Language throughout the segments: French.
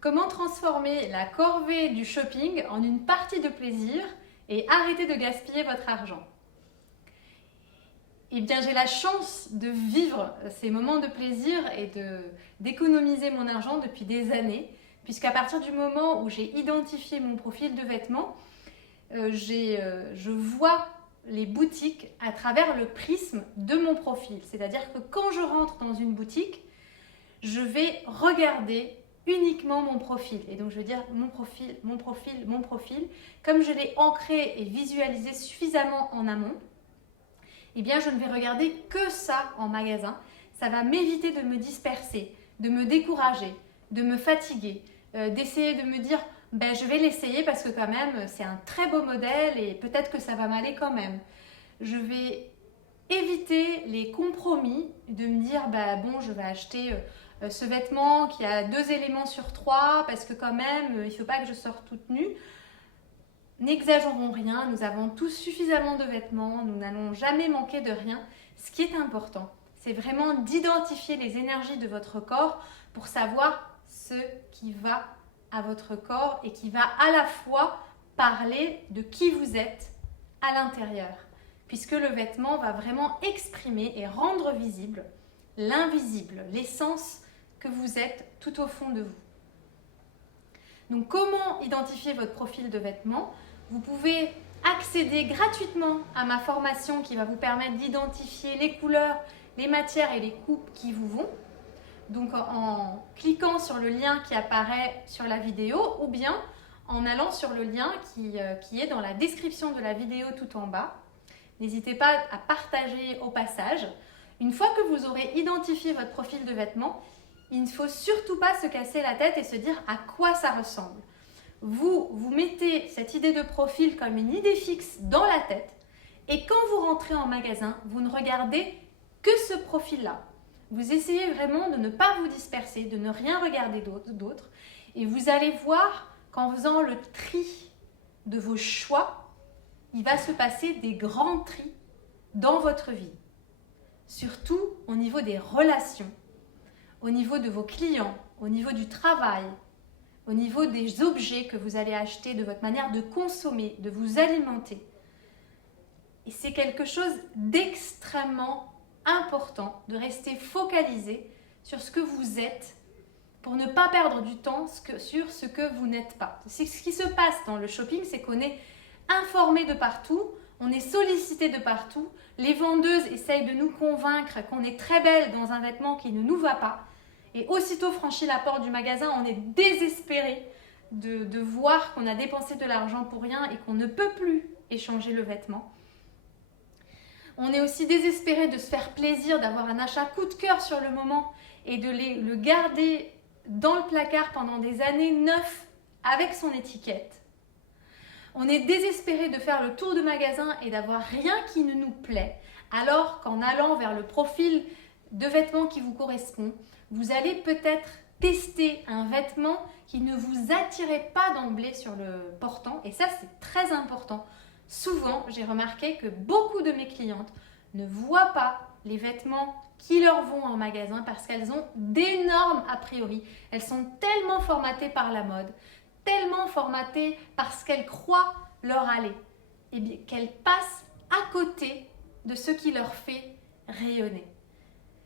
Comment transformer la corvée du shopping en une partie de plaisir et arrêter de gaspiller votre argent? Eh bien, j'ai la chance de vivre ces moments de plaisir et d'économiser mon argent depuis des années, puisqu'à partir du moment où j'ai identifié mon profil de vêtements, je vois les boutiques à travers le prisme de mon profil. C'est-à-dire que quand je rentre dans une boutique, je vais regarder uniquement mon profil. Et donc, je vais dire mon profil, mon profil, mon profil. Comme je l'ai ancré et visualisé suffisamment en amont, eh bien, je ne vais regarder que ça en magasin. Ça va m'éviter de me disperser, de me décourager, de me fatiguer, d'essayer de me dire ben, je vais l'essayer parce que quand même, c'est un très beau modèle et peut-être que ça va m'aller quand même. Je vais éviter les compromis, de me dire ben, bon, je vais acheter ce vêtement qui a 2 éléments sur 3 parce que quand même, il ne faut pas que je sorte toute nue. N'exagérons rien, nous avons tous suffisamment de vêtements, nous n'allons jamais manquer de rien. Ce qui est important, c'est vraiment d'identifier les énergies de votre corps pour savoir ce qui va à votre corps et qui va à la fois parler de qui vous êtes à l'intérieur, puisque le vêtement va vraiment exprimer et rendre visible l'invisible, l'essence que vous êtes tout au fond de vous. Donc, comment identifier votre profil de vêtements? Vous pouvez accéder gratuitement à ma formation qui va vous permettre d'identifier les couleurs, les matières et les coupes qui vous vont. Donc en cliquant sur le lien qui apparaît sur la vidéo ou bien en allant sur le lien qui est dans la description de la vidéo tout en bas. N'hésitez pas à partager au passage. Une fois que vous aurez identifié votre profil de vêtements, il ne faut surtout pas se casser la tête et se dire à quoi ça ressemble. Vous mettez cette idée de profil comme une idée fixe dans la tête et quand vous rentrez en magasin, vous ne regardez que ce profil-là. Vous essayez vraiment de ne pas vous disperser, de ne rien regarder d'autre et vous allez voir qu'en faisant le tri de vos choix, il va se passer des grands tris dans votre vie. Surtout au niveau des relations, au niveau de vos clients, au niveau du travail, au niveau des objets que vous allez acheter, de votre manière de consommer, de vous alimenter. Et c'est quelque chose d'extrêmement important de rester focalisé sur ce que vous êtes pour ne pas perdre du temps sur ce que vous n'êtes pas. C'est ce qui se passe dans le shopping, c'est qu'on est informé de partout, on est sollicité de partout, les vendeuses essayent de nous convaincre qu'on est très belle dans un vêtement qui ne nous va pas et aussitôt franchi la porte du magasin, on est désespéré de voir qu'on a dépensé de l'argent pour rien et qu'on ne peut plus échanger le vêtement. On est aussi désespéré de se faire plaisir, d'avoir un achat coup de cœur sur le moment et de le garder dans le placard pendant des années neuf avec son étiquette. On est désespéré de faire le tour de magasin et d'avoir rien qui ne nous plaît, alors qu'en allant vers le profil de vêtements qui vous correspond, vous allez peut-être tester un vêtement qui ne vous attirait pas d'emblée sur le portant et ça c'est très important. Souvent, j'ai remarqué que beaucoup de mes clientes ne voient pas les vêtements qui leur vont en magasin parce qu'elles ont d'énormes a priori. Elles sont tellement formatées par la mode, tellement formatées par ce qu'elles croient leur aller, et bien qu'elles passent à côté de ce qui leur fait rayonner.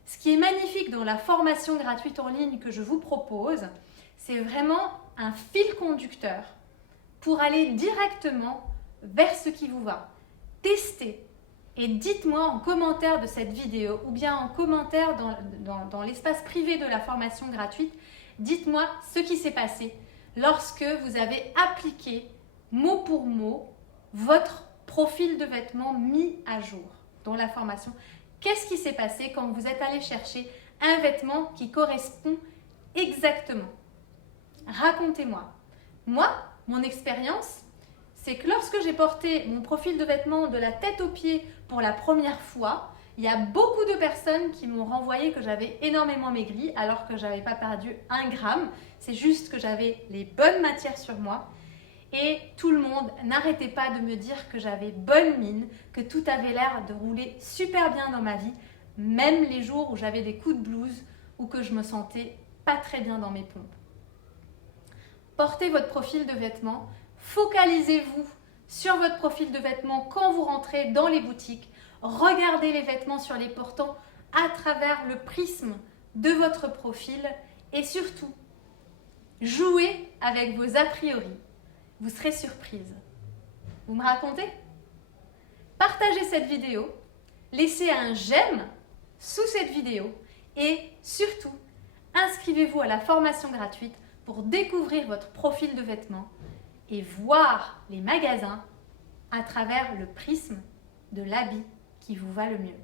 Ce qui est magnifique dans la formation gratuite en ligne que je vous propose, c'est vraiment un fil conducteur pour aller directement vers ce qui vous va. Testez et dites-moi en commentaire de cette vidéo ou bien en commentaire dans l'espace privé de la formation gratuite, dites-moi ce qui s'est passé lorsque vous avez appliqué mot pour mot votre profil de vêtements mis à jour dans la formation. Qu'est-ce qui s'est passé quand vous êtes allé chercher un vêtement qui correspond exactement? Racontez-moi. Moi, mon expérience, c'est que lorsque j'ai porté mon profil de vêtements de la tête aux pieds pour la première fois, il y a beaucoup de personnes qui m'ont renvoyé que j'avais énormément maigri alors que je n'avais pas perdu 1 gramme. C'est juste que j'avais les bonnes matières sur moi. Et tout le monde n'arrêtait pas de me dire que j'avais bonne mine, que tout avait l'air de rouler super bien dans ma vie, même les jours où j'avais des coups de blues ou que je me sentais pas très bien dans mes pompes. portez votre profil de vêtements, focalisez-vous sur votre profil de vêtements quand vous rentrez dans les boutiques, regardez les vêtements sur les portants à travers le prisme de votre profil et surtout, jouez avec vos a priori. Vous serez surprise. Vous me racontez? Partagez cette vidéo, laissez un j'aime sous cette vidéo et surtout, inscrivez-vous à la formation gratuite pour découvrir votre profil de vêtements et voir les magasins à travers le prisme de l'habit qui vous va le mieux.